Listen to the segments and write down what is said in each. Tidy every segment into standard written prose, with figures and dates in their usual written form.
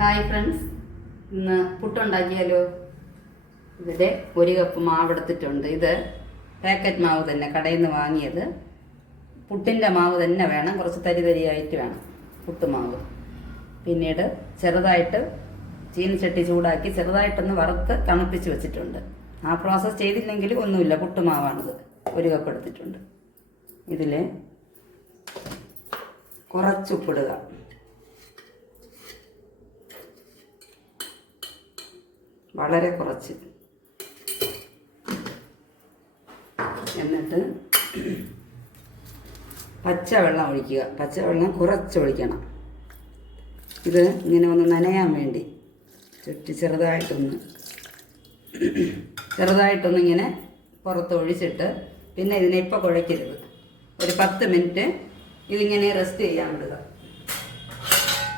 Hi friends, ഇന്ന് പുട്ടുണ്ടാക്കിയാലോ. ഇവിടെ 1 cup മാവ് എടുത്തിട്ടുണ്ട്. ഇത് പാക്കറ്റ് മാവ് തന്നെ, കടയിൽ നിന്ന് വാങ്ങിയത്. പുട്ടിൻ്റെ മാവ് തന്നെ വേണം, കുറച്ച് തരി തരിയായിട്ട് വേണം പുട്ടുമാവ്. പിന്നീട് ചെറുതായിട്ട് ചീനച്ചട്ടി ചൂടാക്കി ചെറുതായിട്ടൊന്ന് വറുത്ത് തണുപ്പിച്ച് വെച്ചിട്ടുണ്ട്. ആ പ്രോസസ്സ് ചെയ്തില്ലെങ്കിൽ ഒന്നുമില്ല, പുട്ടുമാവാണിത്. 1 കപ്പ് എടുത്തിട്ടുണ്ട്. ഇതിൽ കുറച്ച് ഉപ്പിടുക. വളരെ കുറച്ച്. എന്നിട്ട് പച്ചവെള്ളം ഒഴിക്കുക. പച്ചവെള്ളം കുറച്ച് ഒഴിക്കണം. ഇത് ഇങ്ങനെ ഒന്ന് നനയാൻ വേണ്ടി ചുറ്റി ചെറുതായിട്ടൊന്ന് ഇങ്ങനെ പുറത്ത് ഒഴിച്ചിട്ട് പിന്നെ ഇതിനെ ഇപ്പോൾ കുഴയ്ക്കരുത്. ഒരു 10 മിനിറ്റ് ഇതിങ്ങനെ റെസ്റ്റ് ചെയ്യാൻ വിടുക.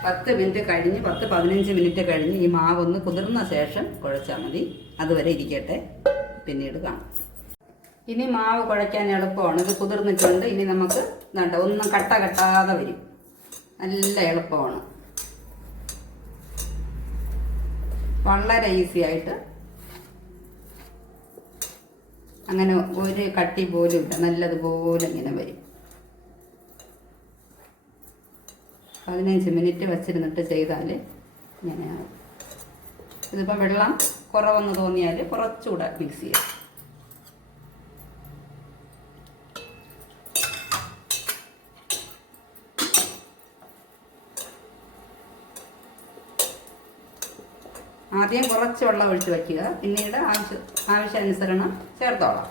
10 മിനിറ്റ് കഴിഞ്ഞ് 10-15 മിനിറ്റ് കഴിഞ്ഞ് ഈ മാവൊന്ന് കുതിർന്ന ശേഷം കുഴച്ചാൽ മതി. അതുവരെ ഇരിക്കട്ടെ, പിന്നീട് കാണാം. ഇനി മാവ് കുഴയ്ക്കാൻ എളുപ്പമാണ്. ഇത് കുതിർന്നിട്ടുണ്ട്. ഇനി നമുക്ക് വേണ്ട, ഒന്നും കട്ടാതെ വരും. നല്ല എളുപ്പമാണ്, വളരെ ഈസി ആയിട്ട്. അങ്ങനെ ഒരു കട്ടി പോലും ഇല്ല, നല്ലതുപോലെ ഇങ്ങനെ വരും. 15 മിനിറ്റ് വച്ചിരുന്നിട്ട് ചെയ്താൽ ഇങ്ങനെയാണ്. ഇതിപ്പോൾ വെള്ളം കുറവെന്ന് തോന്നിയാൽ കുറച്ചുകൂടെ മിക്സ് ചെയ്യാം. ആദ്യം കുറച്ച് വെള്ളം ഒഴിച്ച് വയ്ക്കുക, പിന്നീട് ആവശ്യാനുസരണം ചേർത്തോളാം.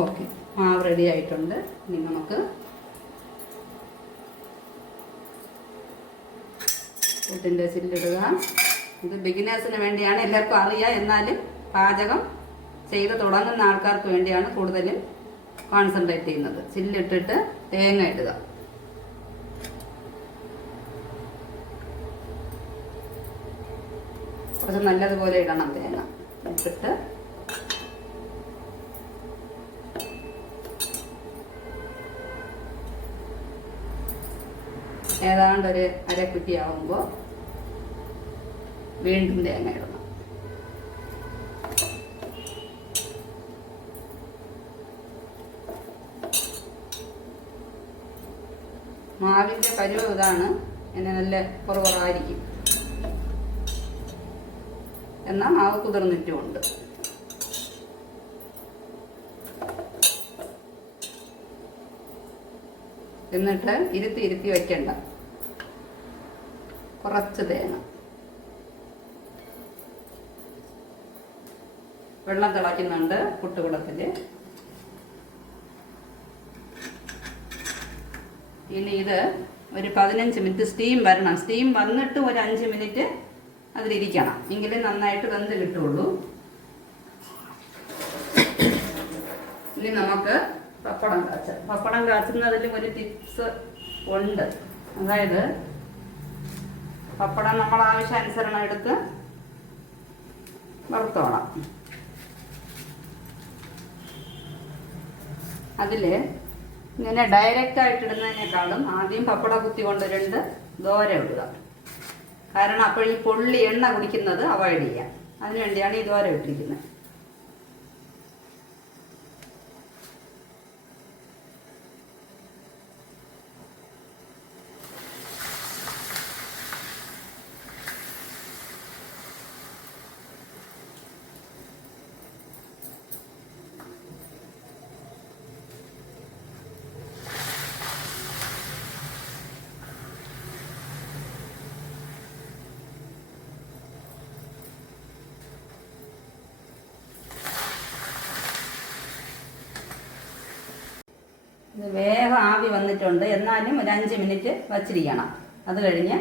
ഓക്കെ, മാവ് റെഡി ആയിട്ടുണ്ട്. ഇനി നമുക്ക് പുട്ടിൻ്റെ ചില്ലിടുക. ഇത് ബിഗിനേഴ്സിന് വേണ്ടിയാണ്, എല്ലാവർക്കും അറിയാം. എന്നാലും പാചകം ചെയ്ത് തുടങ്ങുന്ന ആൾക്കാർക്ക് വേണ്ടിയാണ് കൂടുതലും കോൺസെൻട്രേറ്റ് ചെയ്യുന്നത്. ചില്ലിട്ടിട്ട് തേങ്ങ ഇടുക. കുറച്ച് നല്ലതുപോലെ ഇടണം തേങ്ങ. ഇട്ടിട്ട് ഏതാണ്ട് ഒരു അരക്കുറ്റി ആവുമ്പോൾ വീണ്ടും തേങ്ങ ഇടണം. മാവിൻ്റെ പരുവം ഇതാണ്. എന്നെ നല്ല കുറവായിരിക്കും, എന്നാൽ മാവ് കുതിർന്നിട്ടുമുണ്ട്. എന്നിട്ട് ഇരുത്തി വയ്ക്കണ്ട. കുറച്ച് തേങ്ങ, വെള്ളം തിളയ്ക്കുന്നുണ്ട് പുട്ടുകുടത്തിൽ. ഇനി ഇത് ഒരു 15 മിനിറ്റ് സ്റ്റീം വരണം. സ്റ്റീം വന്നിട്ട് ഒരു 5 മിനിറ്റ് അതിലിരിക്കണം, എങ്കിലും നന്നായിട്ട് വെന്ത് കിട്ടുള്ളൂ. ഇനി നമുക്ക് പപ്പടം കാച്ചുന്നതിലും ഒരു ടിപ്സ് ഉണ്ട്. അതായത് പപ്പടം നമ്മൾ ആവശ്യാനുസരണം എടുത്ത് വറുത്തോളാം. അതിൽ ഇങ്ങനെ ഡയറക്റ്റായിട്ട് ഇടുന്നതിനേക്കാളും ആദ്യം പപ്പട കുത്തി കൊണ്ട് 2 ദോര ഇടുക. കാരണം അപ്പോൾ ഈ പൊള്ളി എണ്ണ കുടിക്കുന്നത് അവോയ്ഡ് ചെയ്യാം. അതിനുവേണ്ടിയാണ് ഈ ദോര ഇട്ടിരിക്കുന്നത്. ഇത് വേഗം ആവി വന്നിട്ടുണ്ട്. എന്നാലും ഒരു 5 മിനിറ്റ് വച്ചിരിക്കണം. അത് കഴിഞ്ഞ്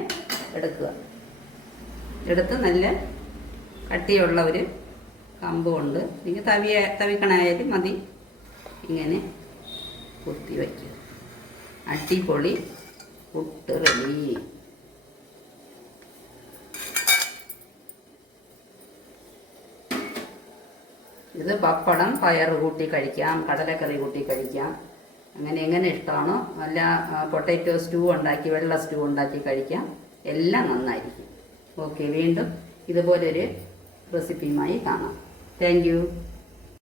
എടുത്ത് നല്ല കട്ടിയുള്ള ഒരു കമ്പ് കൊണ്ട്, തവിക്കണായാലും മതി, ഇങ്ങനെ കുത്തി വയ്ക്കുക. അടിപൊളി പുട്ട് റെഡി. ഇത് പപ്പടം പയർ കൂട്ടി കഴിക്കാം, കടലക്കറി കൂട്ടി കഴിക്കാം, അങ്ങനെ എങ്ങനെ ഇഷ്ടമാണോ. അല്ല പൊട്ടാറ്റോ സ്റ്റൂ ഉണ്ടാക്കി, വെള്ള സ്റ്റൂ ഉണ്ടാക്കി കഴിക്കാം. എല്ലാം നന്നായിരിക്കും. ഓക്കെ, വീണ്ടും ഇതുപോലൊരു റെസിപ്പിയുമായി കാണാം. Thank you.